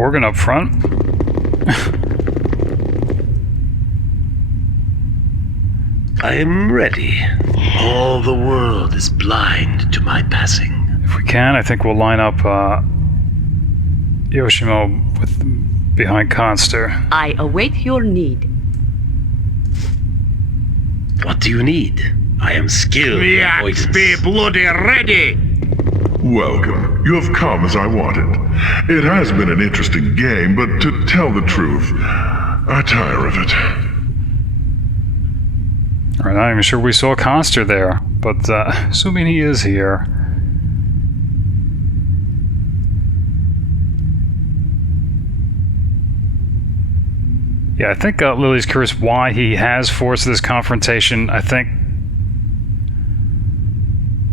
Korgan up front. I am ready. All the world is blind to my passing. If we can, I think we'll line up Yoshimo behind Conster. I await your need. What do you need? I am skilled in avoidance. Be bloody ready! Welcome. You have come as I wanted. It has been an interesting game, but to tell the truth, I tire of it. I'm not even sure we saw Conster there, but assuming he is here. Yeah, I think Lilly's curious why he has forced this confrontation. I think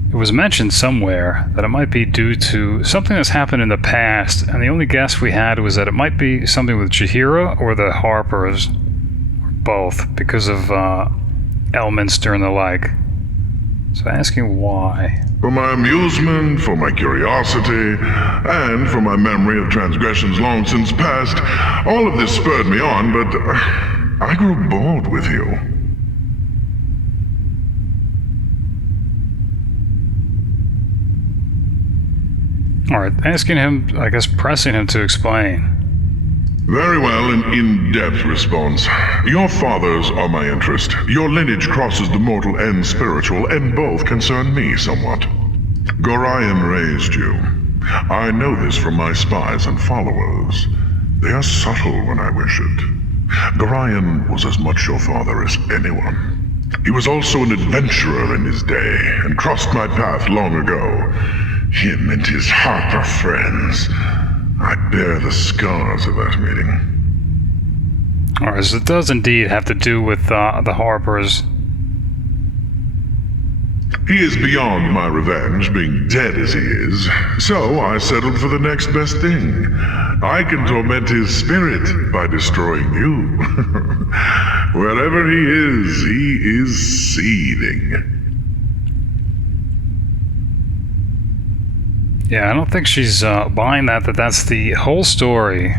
it was mentioned somewhere that it might be due to something that's happened in the past, and the only guess we had was that it might be something with Jaheira or the Harpers, or both, because of Elminster and the like. So asking why. For my amusement, for my curiosity, and for my memory of transgressions long since past, all of this spurred me on, but I grew bored with you. Alright, asking him, I guess pressing him to explain. Very well, an in-depth response. Your fathers are my interest. Your lineage crosses the mortal and spiritual, and both concern me somewhat. Gorion raised you. I know this from my spies and followers. They are subtle when I wish it. Gorion was as much your father as anyone. He was also an adventurer in his day, and crossed my path long ago. Him and his Harper friends. I bear the scars of that meeting. Alright, so it does indeed have to do with the Harpers. He is beyond my revenge, being dead as he is, so I settled for the next best thing. I can torment his spirit by destroying you. Wherever he is seething. Yeah, I don't think she's buying that's the whole story.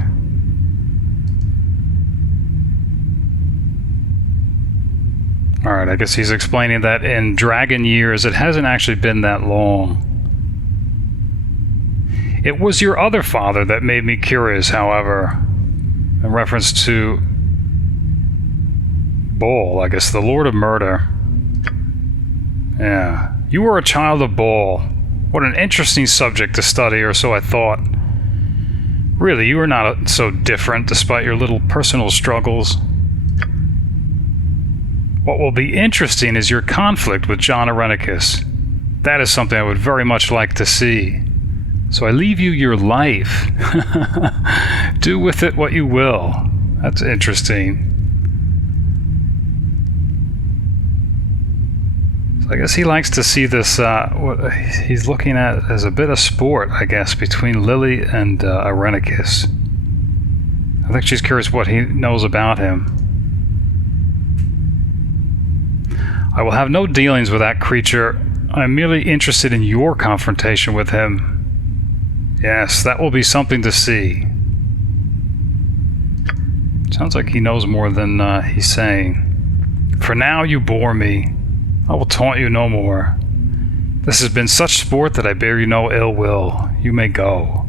Alright, I guess he's explaining that in dragon years, it hasn't actually been that long. It was your other father that made me curious, however. In reference to Bhaal, I guess, the Lord of Murder. Yeah. You were a child of Bhaal. What an interesting subject to study, or so I thought. Really, you are not so different, despite your little personal struggles. What will be interesting is your conflict with Jon Irenicus. That is something I would very much like to see. So I leave you your life. Do with it what you will. That's interesting. I guess he likes to see this, what he's looking at as a bit of sport, I guess, between Lilly and Irenicus. I think she's curious what he knows about him. I will have no dealings with that creature. I'm merely interested in your confrontation with him. Yes, that will be something to see. Sounds like he knows more than he's saying. For now, you bore me. I will taunt you no more. This has been such sport that I bear you no ill will. You may go.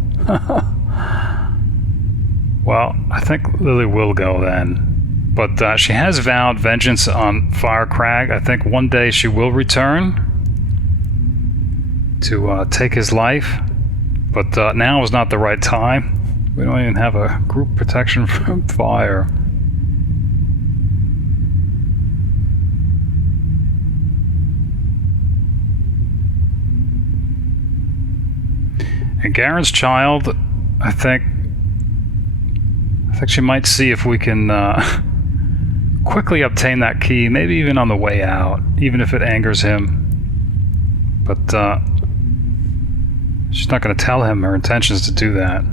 Well, I think Lilly will go then. But she has vowed vengeance on Firkraag. I think one day she will return to take his life. But now is not the right time. We don't even have a group protection from fire. And Garen's child, I think she might see if we can quickly obtain that key, maybe even on the way out, even if it angers him. But she's not going to tell him her intentions to do that.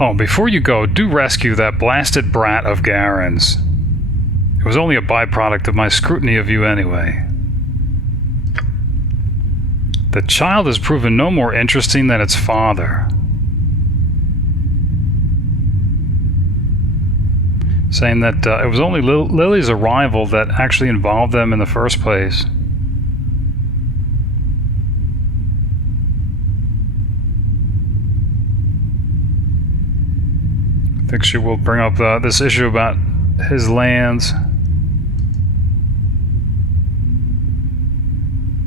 Oh, before you go, do rescue that blasted brat of Garen's. It was only a byproduct of my scrutiny of you anyway. The child has proven no more interesting than its father. Saying that it was only Lilly's arrival that actually involved them in the first place. I think she will bring up this issue about his lands.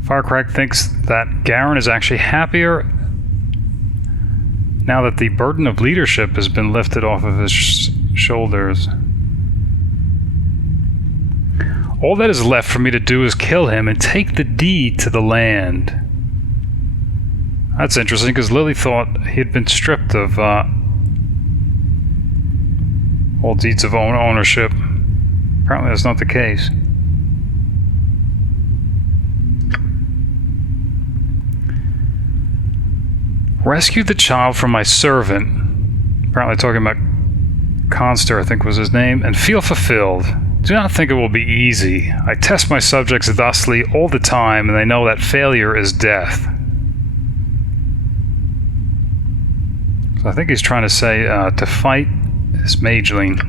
Firkraag thinks that Cavern is actually happier now that the burden of leadership has been lifted off of his shoulders. All that is left for me to do is kill him and take the deed to the land. That's interesting, because Lilly thought he had been stripped of all deeds of ownership. Apparently that's not the case. Rescue the child from my servant. Apparently talking about Conster, I think was his name, and feel fulfilled. Do not think it will be easy. I test my subjects thusly all the time, and they know that failure is death. So I think he's trying to say to fight this mageling.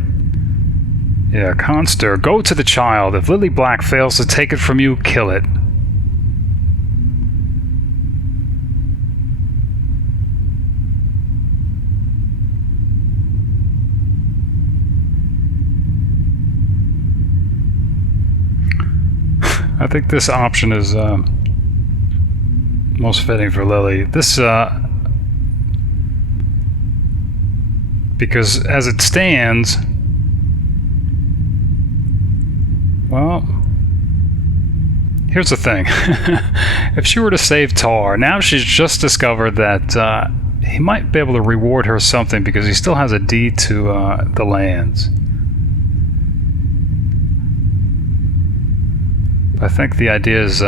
Yeah, Conster, go to the child. If Lilly Black fails to take it from you, kill it. I think this option is most fitting for Lilly. This, because as it stands, well, here's the thing. If she were to save Taar, now she's just discovered that he might be able to reward her something because he still has a deed to the lands. I think the idea is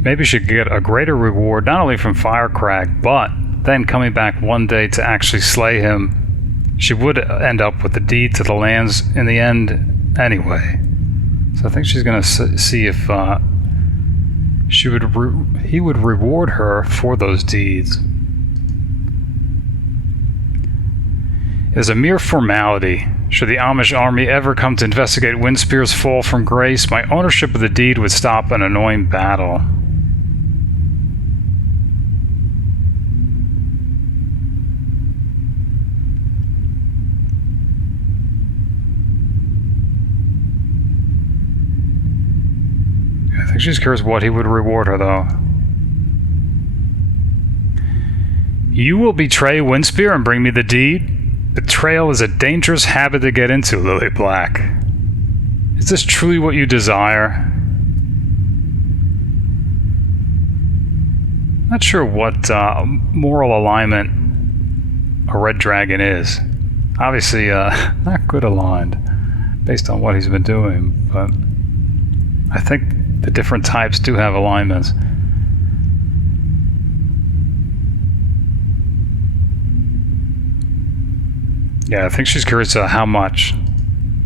maybe she could get a greater reward, not only from Firkraag, but then coming back one day to actually slay him, she would end up with the deed to the lands in the end anyway. So I think she's going to see if he would reward her for those deeds. It is a mere formality. Should the Amish army ever come to investigate Windspear's fall from grace, my ownership of the deed would stop an annoying battle. I think she's curious what he would reward her, though. You will betray Windspear and bring me the deed? Betrayal is a dangerous habit to get into, Lilly Black. Is this truly what you desire? Not sure what moral alignment a red dragon is. Obviously, not good aligned, based on what he's been doing, but I think the different types do have alignments. Yeah, I think she's curious how much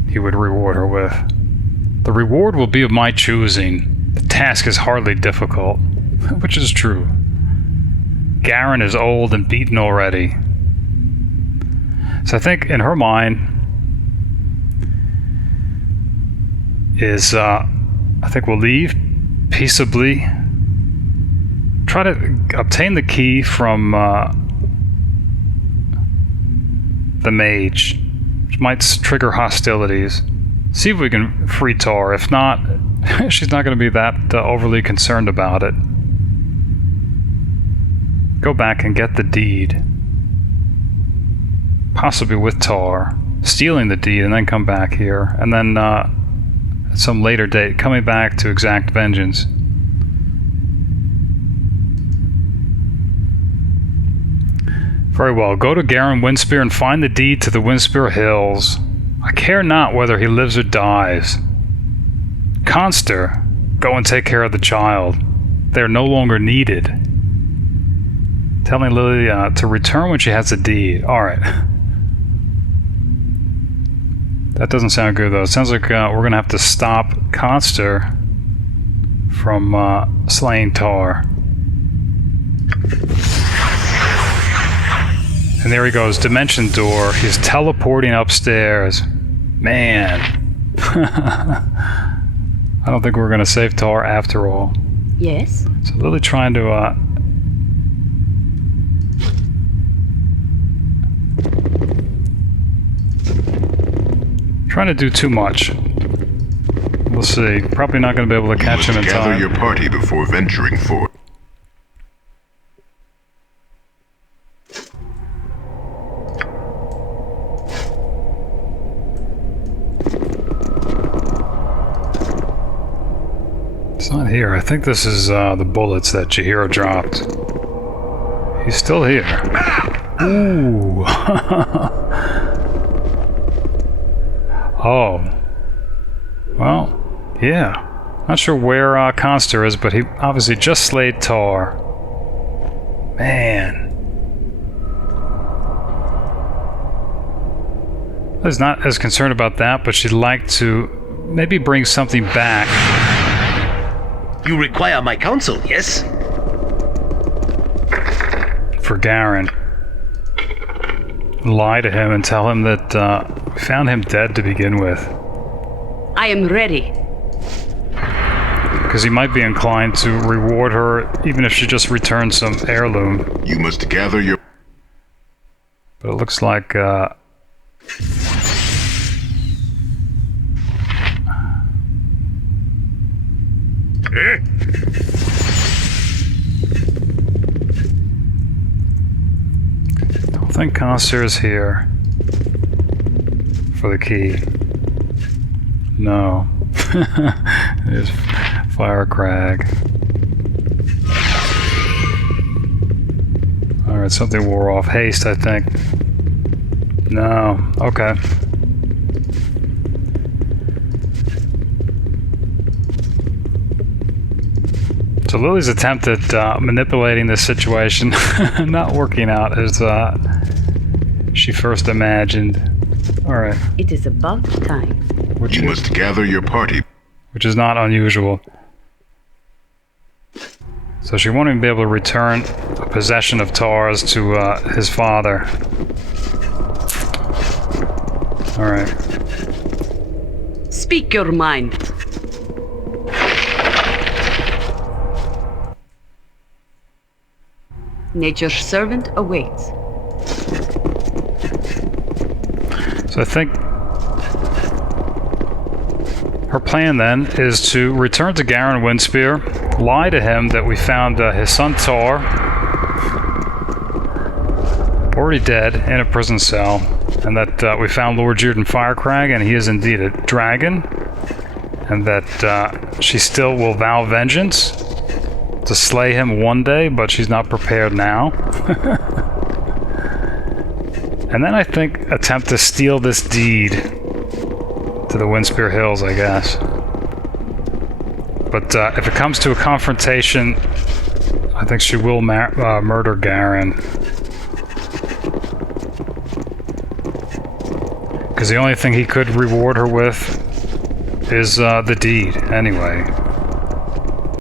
he would reward her with. The reward will be of my choosing. The task is hardly difficult, which is true. Cavern is old and beaten already. So I think in her mind is, I think we'll leave peaceably, try to obtain the key from the mage, which might trigger hostilities. See if we can free Taar. If not, she's not going to be that overly concerned about it. Go back and get the deed. Possibly with Taar. Stealing the deed and then come back here. And then at some later date, coming back to exact vengeance. Very well. Go to Garen Windspear and find the deed to the Windspear Hills. I care not whether he lives or dies. Conster, go and take care of the child. They are no longer needed. Telling Lilly to return when she has the deed. Alright. That doesn't sound good, though. It sounds like we're going to have to stop Conster from slaying Taar. And there he goes, dimension door. He's teleporting upstairs. Man. I don't think we're going to save Taar after all. Yes? So Lilly trying to, trying to do too much. We'll see. Probably not going to be able to catch him in time. Gather your party before venturing forth. It's not here. I think this is the bullets that Chihiro dropped. He's still here. Ooh. Oh. Well, yeah. Not sure where Conster is, but he obviously just slayed Taar. Man. I was not as concerned about that, but she'd like to maybe bring something back. You require my counsel, yes? For Garen. Lie to him and tell him that we found him dead to begin with. I am ready. Because he might be inclined to reward her even if she just returns some heirloom. You must gather your... But it looks like don't think Conster is here for the key. No. There's Firkraag. Alright, something wore off. Haste, I think. No. Okay. So Lilly's attempt at manipulating this situation not working out as she first imagined. Alright. It is about time. You must gather your party. Which is not unusual. So she won't even be able to return possession of Taar's to his father. Alright. Speak your mind. Nature's servant awaits. So I think her plan then is to return to Garen Windspear, lie to him that we found his son Taar, already dead in a prison cell, and that we found Lord Jordan Firkraag and he is indeed a dragon, and that she still will vow vengeance to slay him one day, but she's not prepared now. And then I think attempt to steal this deed to the Windspear Hills, I guess. But if it comes to a confrontation, I think she will murder Garen. Because the only thing he could reward her with is the deed, anyway.